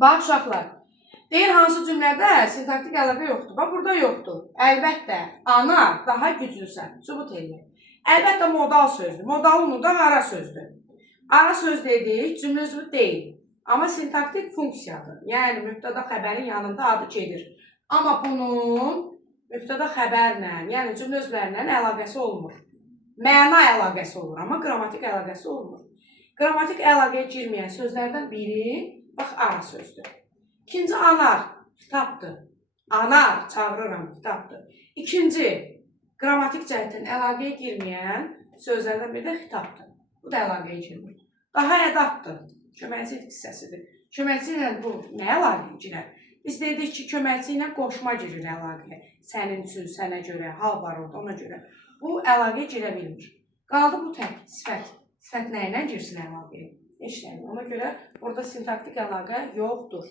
Bax uşaqlar, deyir hansı cümlədə sintaktik əlaqə yoxdur. Bax burada yoxdur. Əlbəttə, ana daha güclüsən. Sübut edir. Əlbəttə modal sözdür. Modalın da ara sözdür. Ara söz dedik, cümlə üzvü deyil. Amma sintaktik funksiyadır. Yəni mübtəda xəbərin yanında adı gedir. Amma bunun mübtəda xəbərlə, yəni cümlə üzvlərlə əlaqəsi olmur. Məna əlaqəsi olur, amma qrammatik əlaqəsi olmur. Qrammatik əlaqəyə girməyən sözlərdən biri bax ara sözdür. İkinci anar, kitabdır. Anar, çağırıram, kitabdır. İkinci, qrammatik cəhətdən əlaqəyə girməyən sözlərdən biri də xitabdır. Bu da əlaqəyə girmir. Daha ədatdır, köməkçi hissəsidir. Köməkçi ilə bu nə əlaqəyə girər? Biz dedik ki, köməkçi ilə qoşma girir əlaqəyə. Sənin üçün, sənə görə, hal var orada, ona görə. Bu əlaqəyə girə bilmir. Qaldı bu tək, sifət. Sifət nə ilə girsin əlaqəyə? Heç nə. Ona görə burada sintaktik əlaqə yoxdur.